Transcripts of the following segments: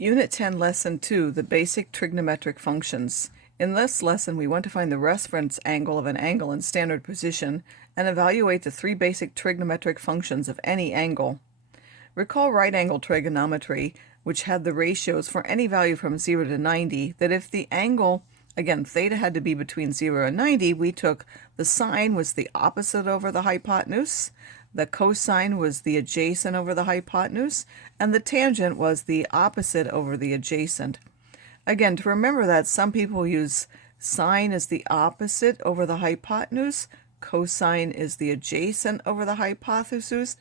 Unit 10, Lesson 2, the basic trigonometric functions. In this lesson, we want to find the reference angle of an angle in standard position and evaluate the three basic trigonometric functions of any angle. Recall right-angle trigonometry, which had the ratios for any value from 0 to 90, that if the angle, again, theta had to be between 0 and 90, we took the sine was the opposite over the hypotenuse, the cosine was the adjacent over the hypotenuse, and the tangent was the opposite over the adjacent. Again, to remember that, some people use sine as the opposite over the hypotenuse, cosine is the adjacent over the hypotenuse,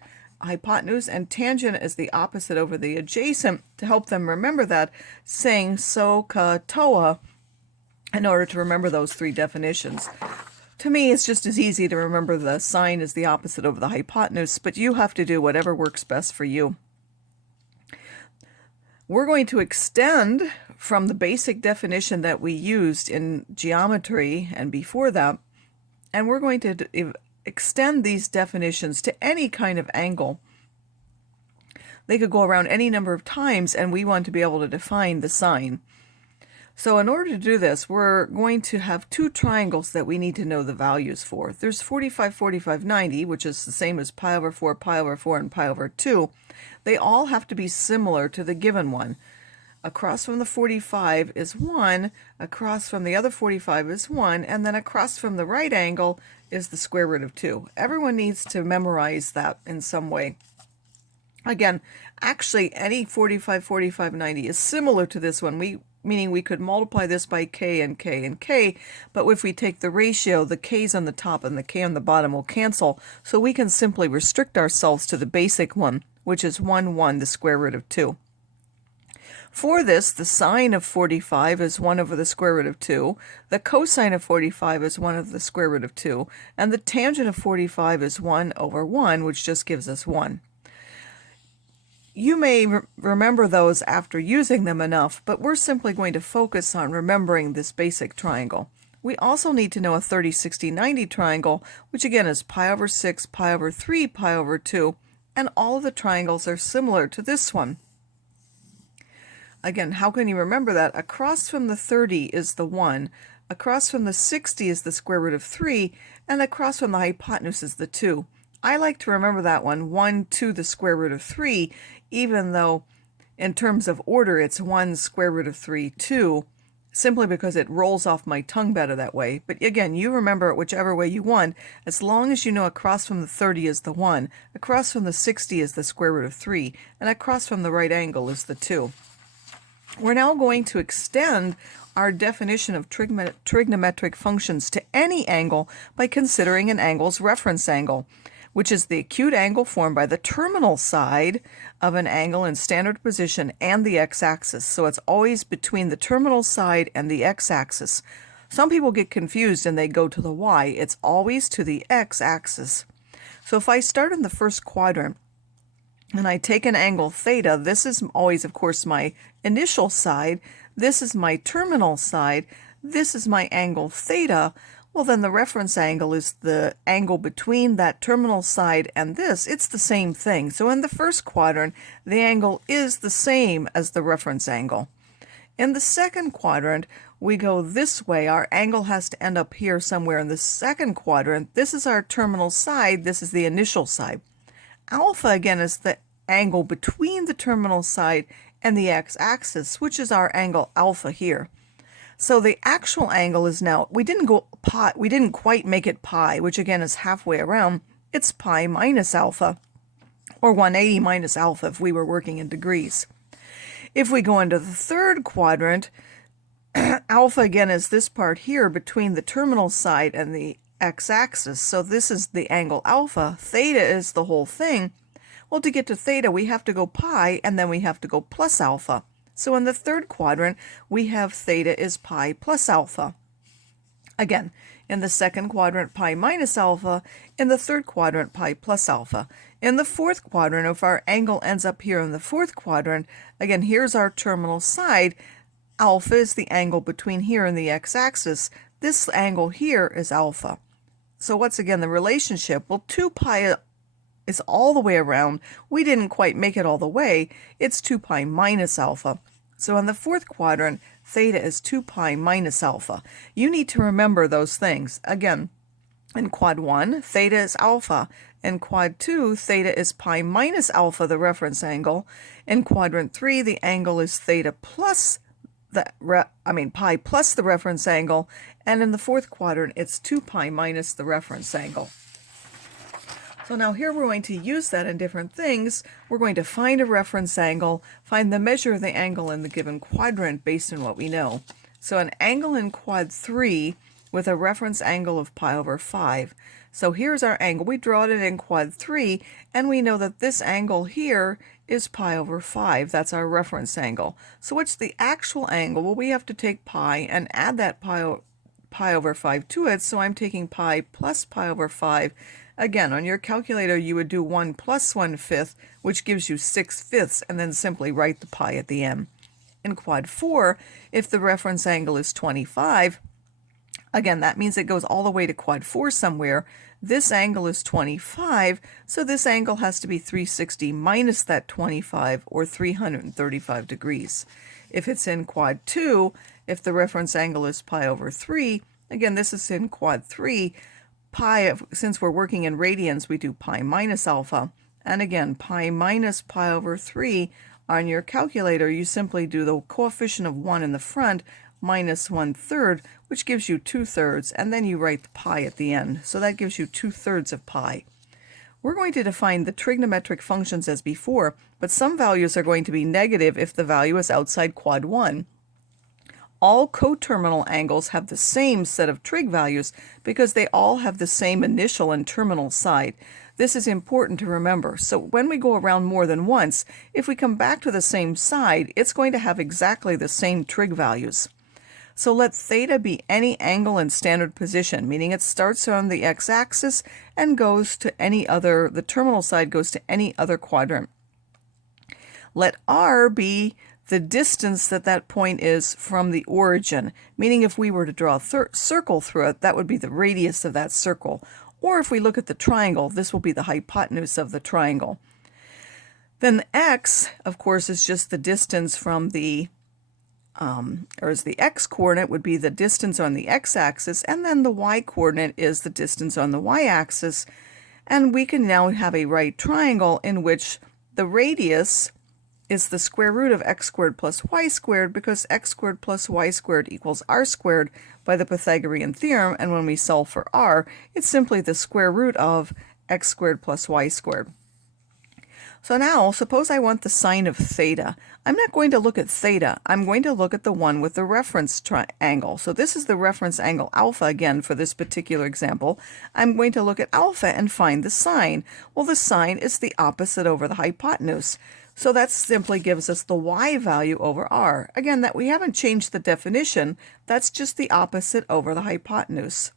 and tangent is the opposite over the adjacent, to help them remember that, saying SOHCAHTOA in order to remember those three definitions. To me, it's just as easy to remember the sine is the opposite over the hypotenuse, but you have to do whatever works best for you. We're going to extend from the basic definition that we used in geometry and before that, and we're going to extend these definitions to any kind of angle. They could go around any number of times, and we want to be able to define the sine. So in order to do this, we're going to have two triangles that we need to know the values for. There's 45, 45, 90, which is the same as pi over 4, and pi over 2. They all have to be similar to the given one. Across from the 45 is 1, across from the other 45 is 1, and then across from the right angle is the square root of 2. Everyone needs to memorize that in some way. Again, actually, any 45, 45, 90 is similar to this one, meaning we could multiply this by k and k and k, but if we take the ratio, the k's on the top and the k on the bottom will cancel, so we can simply restrict ourselves to the basic one, which is 1, 1, the square root of 2. For this, the sine of 45 is 1 over the square root of 2, the cosine of 45 is 1 over the square root of 2, and the tangent of 45 is 1 over 1, which just gives us 1. You may remember those after using them enough, but we're simply going to focus on remembering this basic triangle. We also need to know a 30, 60, 90 triangle, which again is pi over 6, pi over 3, pi over 2, and all of the triangles are similar to this one. Again, how can you remember that? Across from the 30 is the 1, across from the 60 is the square root of 3, and across from the hypotenuse is the 2. I like to remember that one, 1 to the square root of 3, even though in terms of order it's 1 square root of 3, 2, simply because it rolls off my tongue better that way. But again, you remember it whichever way you want, as long as you know across from the 30 is the 1, across from the 60 is the square root of 3, and across from the right angle is the 2. We're now going to extend our definition of trigonometric functions to any angle by considering an angle's reference angle, which is the acute angle formed by the terminal side of an angle in standard position and the x-axis. So it's always between the terminal side and the x-axis. Some people get confused and they go to the y. It's always to the x-axis. So if I start in the first quadrant and I take an angle theta, this is always, of course, my initial side. This is my terminal side. This is my angle theta. Well, then the reference angle is the angle between that terminal side and this. It's the same thing. So in the first quadrant, the angle is the same as the reference angle. In the second quadrant, we go this way. Our angle has to end up here somewhere in the second quadrant. This is our terminal side. This is the initial side. Alpha, again, is the angle between the terminal side and the x-axis, which is our angle alpha here. So the actual angle is now, we didn't quite make it pi, which again is halfway around. It's pi minus alpha, or 180 minus alpha if we were working in degrees. If we go into the third quadrant, alpha again is this part here between the terminal side and the x-axis. So this is the angle alpha. Theta is the whole thing. Well, to get to theta, we have to go pi, and then we have to go plus alpha. So in the third quadrant, we have theta is pi plus alpha. Again, in the second quadrant, pi minus alpha. In the third quadrant, pi plus alpha. In the fourth quadrant, if our angle ends up here in the fourth quadrant, again, here's our terminal side. Alpha is the angle between here and the x-axis. This angle here is alpha. So what's again the relationship? Well, 2 pi is all the way around. We didn't quite make it all the way. It's 2 pi minus alpha. So in the fourth quadrant, theta is 2 pi minus alpha. You need to remember those things. Again, in quad 1, theta is alpha. In quad 2, theta is pi minus alpha, the reference angle. In quadrant 3, the angle is theta plus pi plus the reference angle. And in the fourth quadrant, it's 2 pi minus the reference angle. So now here we're going to use that in different things. We're going to find a reference angle, find the measure of the angle in the given quadrant based on what we know. So an angle in quad 3 with a reference angle of pi over 5. So here's our angle. We draw it in quad 3, and we know that this angle here is pi over 5. That's our reference angle. So what's the actual angle? Well, we have to take pi and add that pi over 5 to it. So I'm taking pi plus pi over 5. Again, on your calculator, you would do 1 plus 1/5, which gives you 6/5, and then simply write the pi at the end. In quad 4, if the reference angle is 25, again, that means it goes all the way to quad 4 somewhere. This angle is 25, so this angle has to be 360 minus that 25, or 335 degrees. If it's in quad 2, if the reference angle is pi over 3, again, this is in quad 3, since we're working in radians, we do pi minus alpha. And again, pi minus pi over 3, on your calculator, you simply do the coefficient of 1 in the front minus 1/3, which gives you 2/3, and then you write the pi at the end. So that gives you 2/3 of pi. We're going to define the trigonometric functions as before, but some values are going to be negative if the value is outside quad 1. All coterminal angles have the same set of trig values because they all have the same initial and terminal side. This is important to remember. So when we go around more than once, if we come back to the same side, it's going to have exactly the same trig values. So let theta be any angle in standard position, meaning it starts on the x-axis and goes to the terminal side goes to any other quadrant. Let r be the distance that point is from the origin, meaning if we were to draw a circle through it, that would be the radius of that circle. Or if we look at the triangle, this will be the hypotenuse of the triangle. Then the x, of course, is just the distance from the x-coordinate would be the distance on the x-axis, and then the y-coordinate is the distance on the y-axis. And we can now have a right triangle in which the radius is the square root of x squared plus y squared, because x squared plus y squared equals r squared by the Pythagorean theorem, and when we solve for r, it's simply the square root of x squared plus y squared. So now, suppose I want the sine of theta. I'm not going to look at theta. I'm going to look at the one with the reference angle. So this is the reference angle alpha again for this particular example. I'm going to look at alpha and find the sine. Well, the sine is the opposite over the hypotenuse. So that simply gives us the y value over r. Again, that we haven't changed the definition. That's just the opposite over the hypotenuse.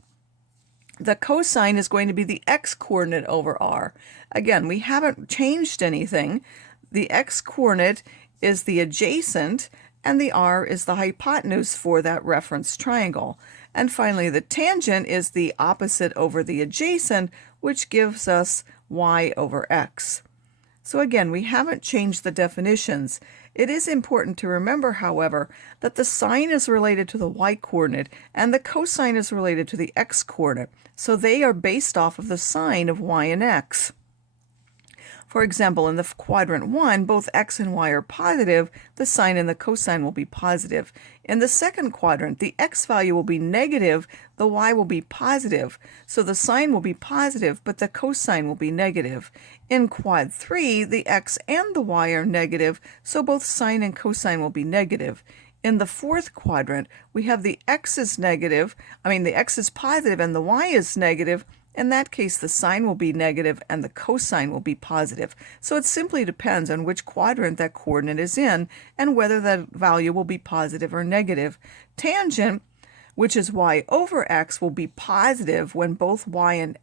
The cosine is going to be the x-coordinate over r. Again, we haven't changed anything. The x-coordinate is the adjacent, and the r is the hypotenuse for that reference triangle. And finally, the tangent is the opposite over the adjacent, which gives us y over x. So again, we haven't changed the definitions. It is important to remember, however, that the sine is related to the y-coordinate and the cosine is related to the x-coordinate. So they are based off of the sine of y and x. For example, in the quadrant 1, both x and y are positive. The sine and the cosine will be positive. In the second quadrant, the x value will be negative, the y will be positive. So the sine will be positive, but the cosine will be negative. In quad 3, the x and the y are negative, so both sine and cosine will be negative. In the fourth quadrant, we have the x is positive and the y is negative. In that case, the sine will be negative and the cosine will be positive. So it simply depends on which quadrant that coordinate is in and whether that value will be positive or negative. Tangent, which is y over x, will be positive when both y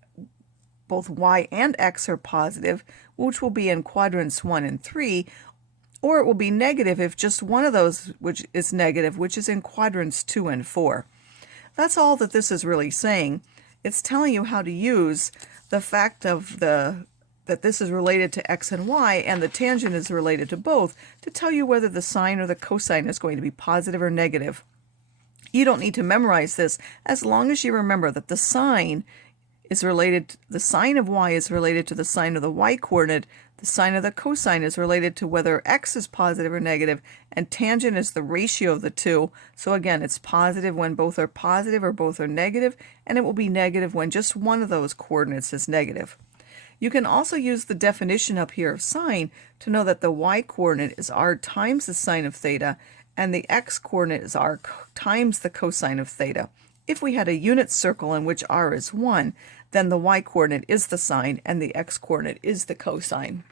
and x are positive, which will be in quadrants 1 and 3, or it will be negative if just one of those which is negative, which is in quadrants 2 and 4. That's all that this is really saying. It's telling you how to use the fact of the that this is related to x and y, and the tangent is related to both, to tell you whether the sine or the cosine is going to be positive or negative. You don't need to memorize this as long as you remember that the sine is related, the sine of y is related to the sine of the y coordinate, the sine of the cosine is related to whether x is positive or negative, and tangent is the ratio of the two. So again, it's positive when both are positive or both are negative, and it will be negative when just one of those coordinates is negative. You can also use the definition up here of sine to know that the y coordinate is r times the sine of theta, and the x coordinate is r times the cosine of theta. If we had a unit circle in which r is 1, then the y coordinate is the sine and the x coordinate is the cosine.